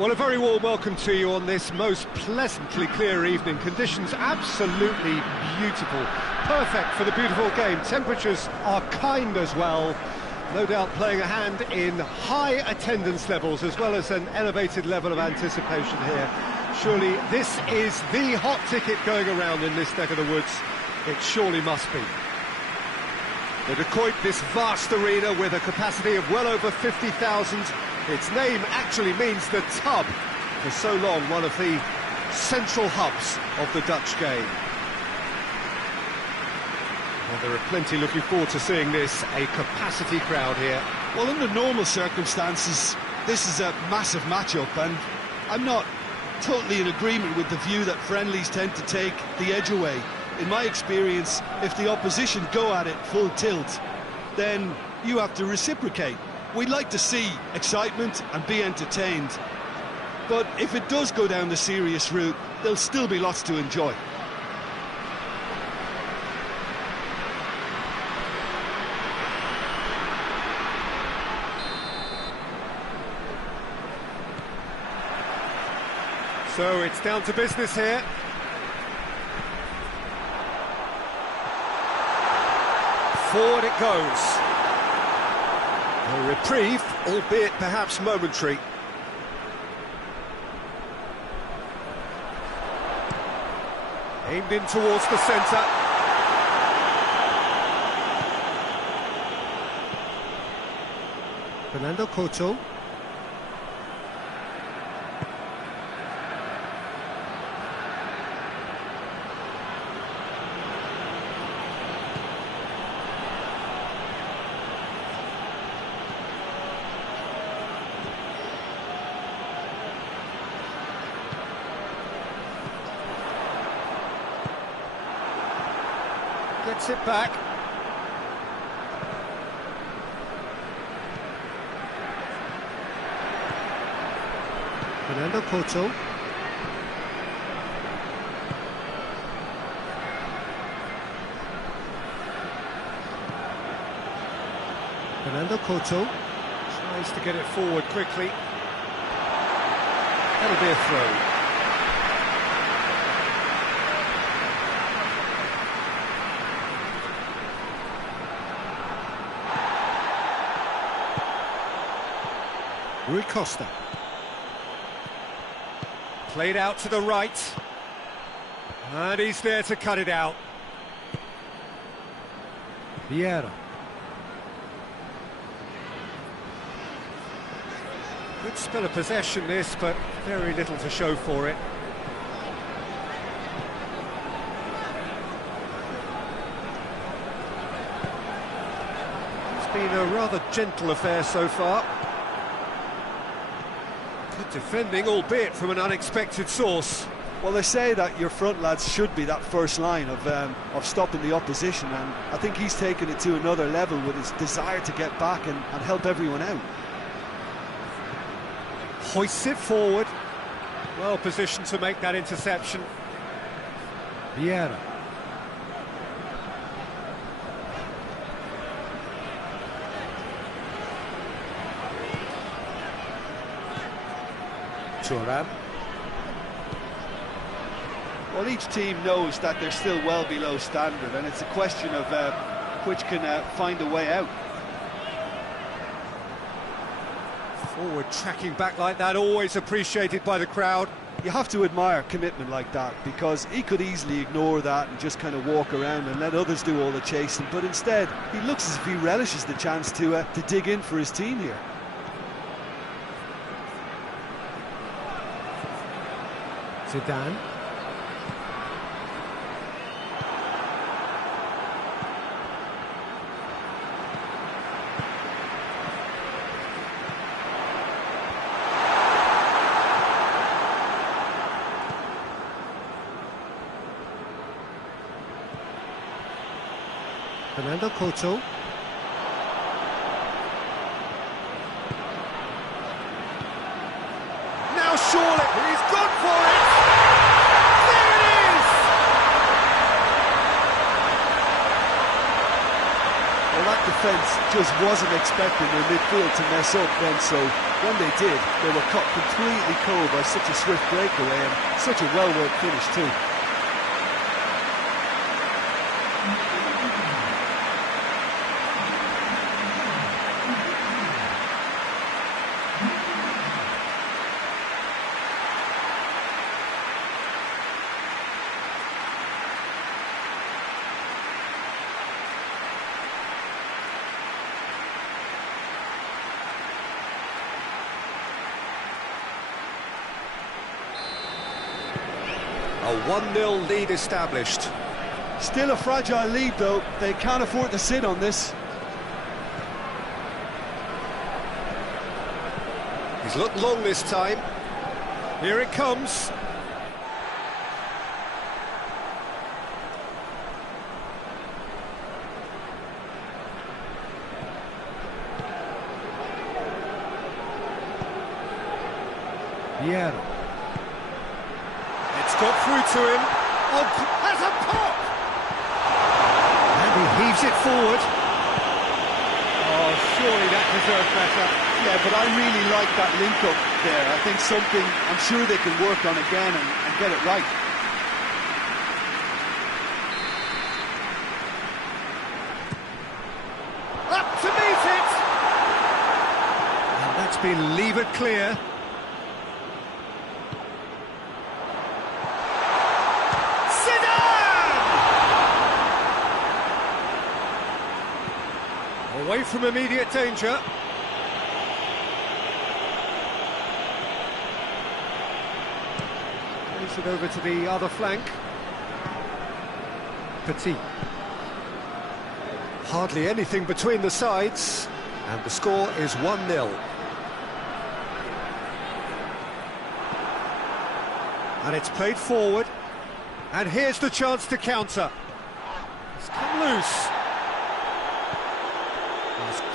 Well, a very warm welcome to you on this most pleasantly clear evening. Conditions absolutely beautiful. Perfect for the beautiful game. Temperatures are kind as well. No doubt playing a hand in high attendance levels as well as an elevated level of anticipation here. Surely this is the hot ticket going around in this neck of the woods. It surely must be. The De Kuip, this vast arena with a capacity of well over 50,000. Its name actually means the tub. For so long, one of the central hubs of the Dutch game. Well, there are plenty looking forward to seeing this, a capacity crowd here. Well, under normal circumstances, this is a massive matchup, and I'm not totally in agreement with the view that friendlies tend to take the edge away. In my experience, if the opposition go at it full tilt, then you have to reciprocate. We'd like to see excitement and be entertained, but if it does go down the serious route, there'll still be lots to enjoy. So it's down to business here. Forward it goes. A reprieve, albeit perhaps momentary. Aimed in towards the centre. Fernando Couto. Gets it back. Fernando Couto. Fernando Couto tries to get it forward quickly. That'll be a throw. Rui Costa. Played out to the right. And he's there to cut it out. Vieira. Good spell of possession this, but very little to show for it. It's been a rather gentle affair so far. Good defending, albeit from an unexpected source. Well, they say that your front lads should be that first line of stopping the opposition, and I think he's taken it to another level with his desire to get back and help everyone out. Hoists it forward. Well positioned to make that interception. Vieira. Turan. Well, each team knows that they're still well below standard, and it's a question of which can find a way out. Forward tracking back like that, always appreciated by the crowd. You have to admire commitment like that, because he could easily ignore that and just kind of walk around and let others do all the chasing, but instead he looks as if he relishes the chance to dig in for his team here. Zidane. Fernando Couto. Now surely he's gone for it. There it is. Well, that defence just wasn't expecting their midfield to mess up then, so when they did, they were caught completely cold by such a swift breakaway and such a well-worked finish too. A 1-0 lead established. Still a fragile lead though, they can't afford to sit on this. He's looked long this time. Here it comes. Vieira. It's got through to him. Oh, has a pop! And he heaves it forward. Oh, surely that deserved better. Yeah, but I really like that link-up there. I think something I'm sure they can work on again and get it right. Up to meet it! And that's been levered clear. Away from immediate danger. Plays it over to the other flank. Petit. Hardly anything between the sides, and the score is 1-0. And it's played forward, and here's the chance to counter. It's come loose.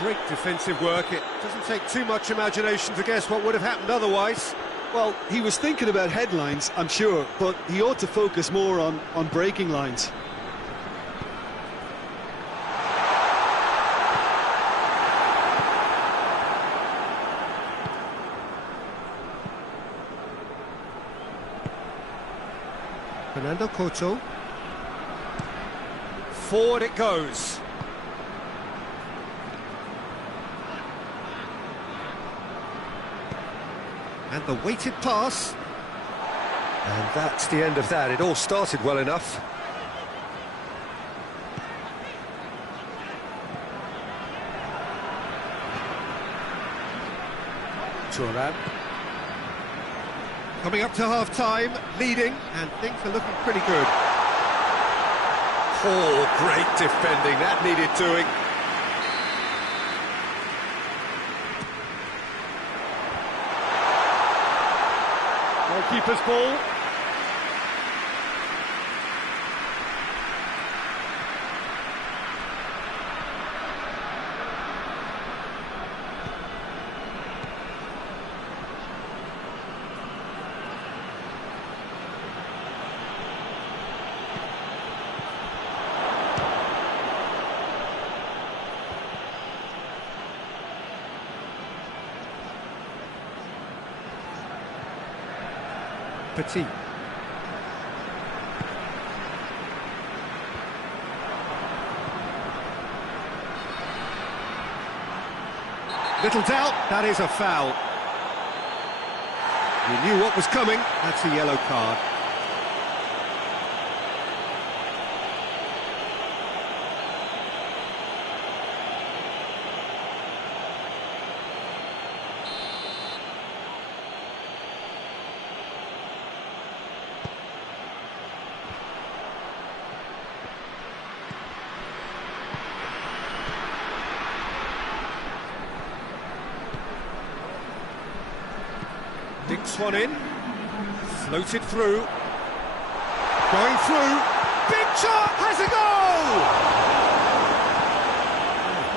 Great defensive work. It doesn't take too much imagination to guess what would have happened otherwise. Well, he was thinking about headlines, I'm sure, but he ought to focus more on breaking lines. Fernando Couto. Forward it goes. And the weighted pass. And that's the end of that. It all started well enough. Thuram. Coming up to half-time, leading, and things are looking pretty good. Oh, great defending. That needed doing. Keeper's ball. Petit. Little doubt, that is a foul. You knew what was coming, that's a yellow card. Dinks one in, floated through, going through, big shot, has a goal!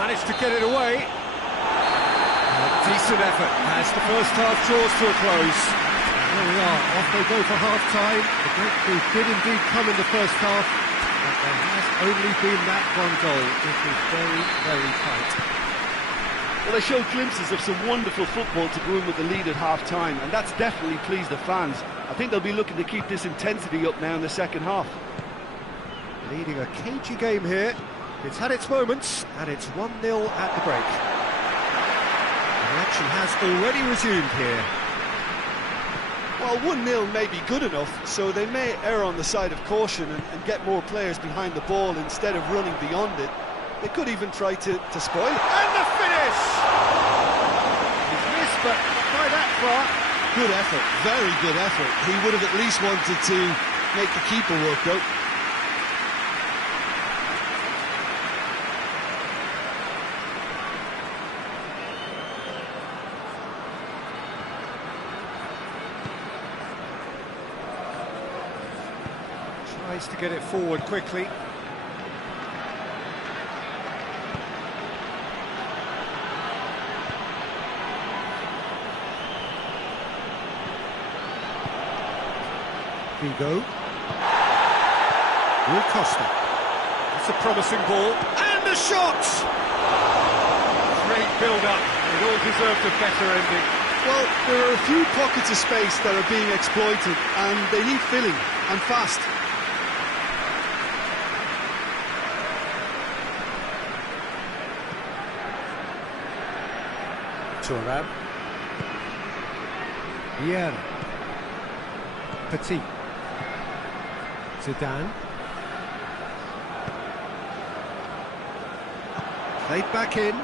Managed to get it away. A decent effort as the first half draws to a close. There we are, off they go for half-time. The breakthrough did indeed come in the first half. But there has only been that one goal. It is very, very tight. Well, they showed glimpses of some wonderful football to go in with the lead at half-time, and that's definitely pleased the fans. I think they'll be looking to keep this intensity up now in the second half. Leading a cagey game here. It's had its moments, and it's 1-0 at the break. The action has already resumed here. Well, 1-0 may be good enough, so they may err on the side of caution and get more players behind the ball instead of running beyond it. They could even try to spoil it. And the finish! He's missed, but not by that far. Good effort, very good effort. He would have at least wanted to make the keeper work, though. Tries to get it forward quickly. Vigo. Rui Costa. It's a promising ball. And a shot! Great build-up. It all deserved a better ending. Well, there are a few pockets of space that are being exploited, and they need filling, and fast. Thuram. Hier. Petit. Zidane. Played back in.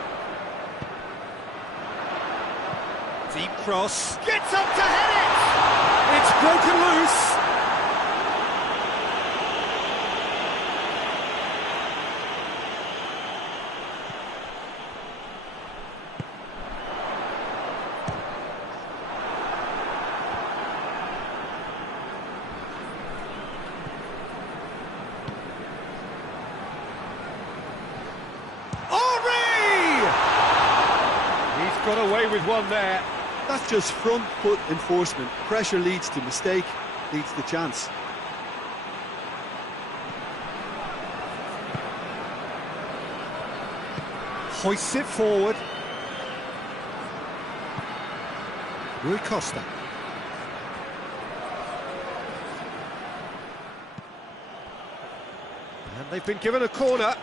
Deep cross. Gets up to head it! It's broken loose. Got away with one there. That's just front foot enforcement. Pressure leads to mistake, leads to chance. Hoists it forward. Rui Costa. And they've been given a corner.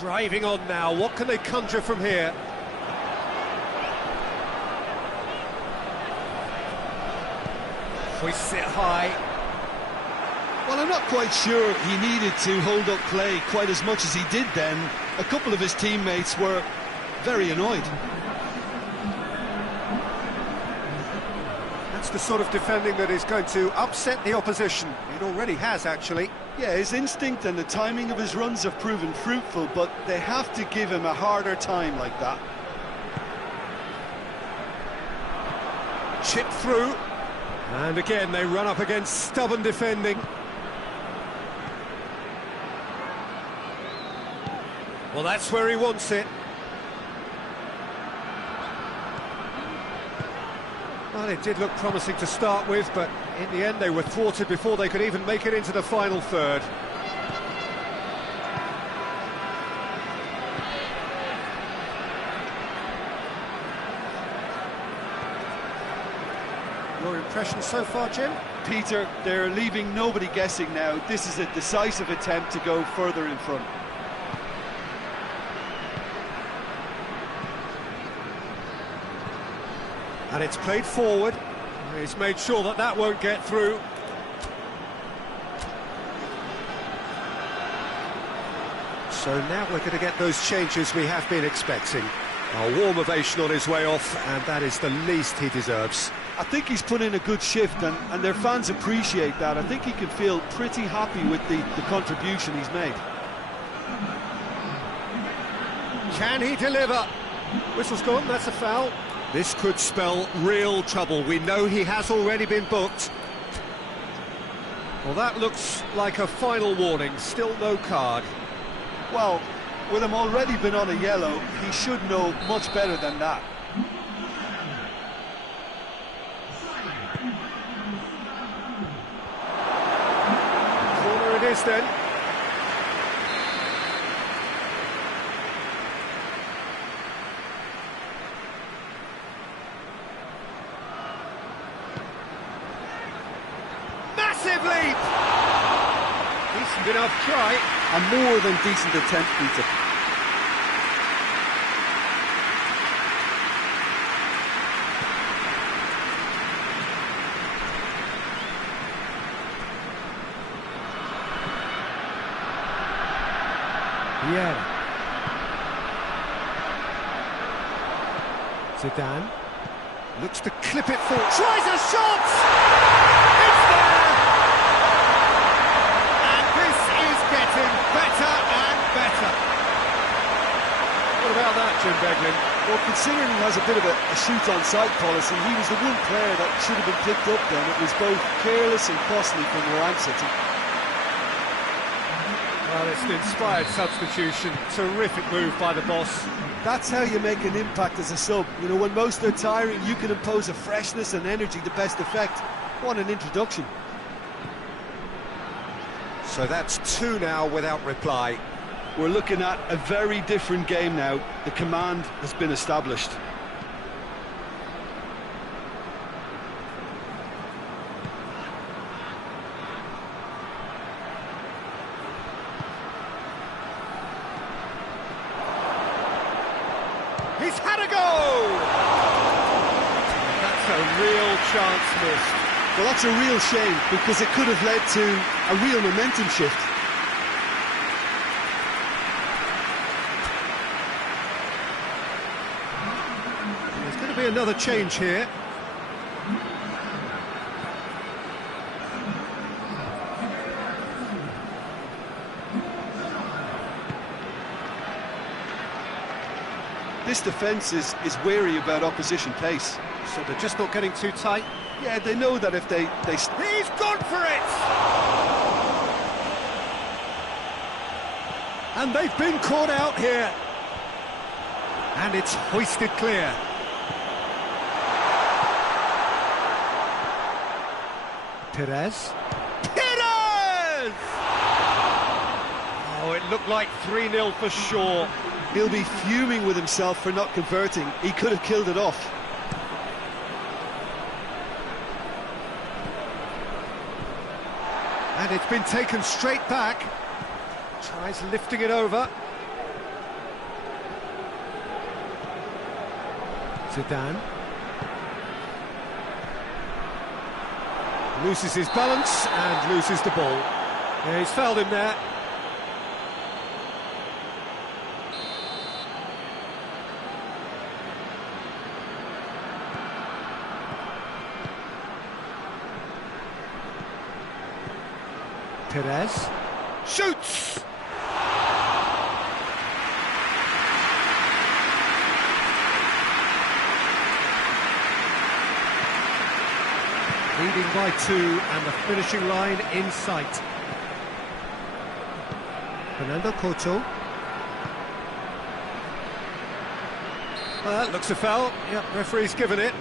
Driving on now, what can they conjure from here? Hoists it high. Well, I'm not quite sure he needed to hold up play quite as much as he did then. A couple of his teammates were very annoyed. That's the sort of defending that is going to upset the opposition. It already has, actually. Yeah, his instinct and the timing of his runs have proven fruitful, but they have to give him a harder time like that. Chip through. And again, they run up against stubborn defending. Well, that's where he wants it. Well, it did look promising to start with, but in the end they were thwarted before they could even make it into the final third. Your impression so far, Jim? Peter, they're leaving nobody guessing now. This is a decisive attempt to go further in front. And it's played forward. He's made sure that that won't get through. So now we're going to get those changes we have been expecting. A warm ovation on his way off, and that is the least he deserves. I think he's put in a good shift, and their fans appreciate that. I think he can feel pretty happy with the contribution he's made. Can he deliver? Whistle's gone, that's a foul. This could spell real trouble. We know he has already been booked. Well, that looks like a final warning, still no card. Well, with him already been on a yellow, he should know much better than that. Corner it is then. Massive leap! Decent enough try. A more than decent attempt, Peter. Yeah. Zidane looks to clip it forward. Tries a shot! It's there! And this is getting better and better. What about that, Jim Beglin? Well, considering he has a bit of a shoot-on-sight policy, he was the one player that should have been picked up then. It was both careless and costly from the line setting. Well, it's an inspired substitution. Terrific move by the boss. That's how you make an impact as a sub. You know, when most are tiring, you can impose a freshness and energy to best effect. What an introduction. So that's two now without reply. We're looking at a very different game now. The command has been established. He's had a go! That's a real chance missed. Well, that's a real shame, because it could have led to a real momentum shift. There's going to be another change here. This defence is wary about opposition pace. So they're just not getting too tight. Yeah, they know that if they He's gone for it! And they've been caught out here. And it's hoisted clear. Perez. Perez! Oh, it looked like 3-0 for sure. He'll be fuming with himself for not converting. He could have killed it off. And it's been taken straight back. Tries lifting it over. Zidane. Loses his balance and loses the ball. Yeah, he's fouled him there. Perez shoots! Leading by 2 and the finishing line in sight. Fernando Couto. Well, that looks a foul. Yep, referee's given it.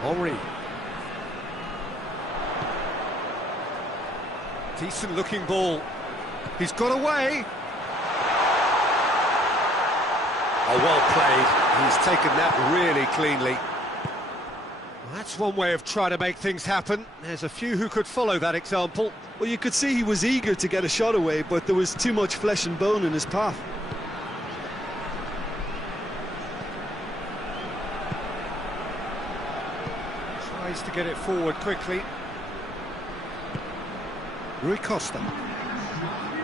Henry. Decent looking ball. He's got away. Oh, well played. He's taken that really cleanly. Well, that's one way of trying to make things happen. There's a few who could follow that example. Well, you could see he was eager to get a shot away, but there was too much flesh and bone in his path. Tries to get it forward quickly. Rui Costa.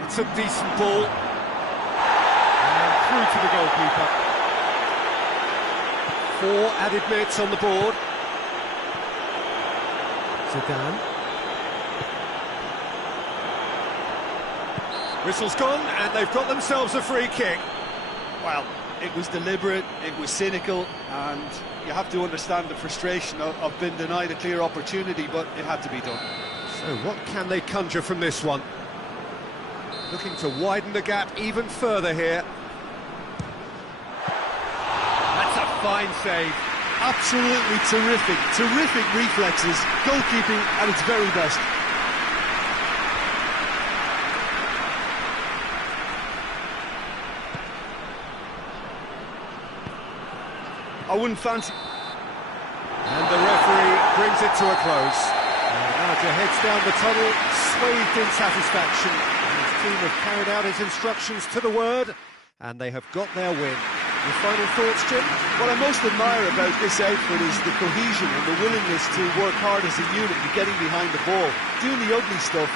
It's a decent ball. And through to the goalkeeper. 4 added minutes on the board. Zidane. Whistle's gone, and they've got themselves a free kick. Well, it was deliberate, it was cynical, and you have to understand the frustration of being denied a clear opportunity, but it had to be done. So what can they conjure from this one? Looking to widen the gap even further here. That's a fine save. Absolutely terrific reflexes, goalkeeping at its very best. I wouldn't fancy... And the referee brings it to a close. Arja heads down the tunnel, swathed in satisfaction. His team have carried out his instructions to the word, and they have got their win. Your final thoughts, Jim? What I most admire about this outfit is the cohesion and the willingness to work hard as a unit and getting behind the ball. Doing the ugly stuff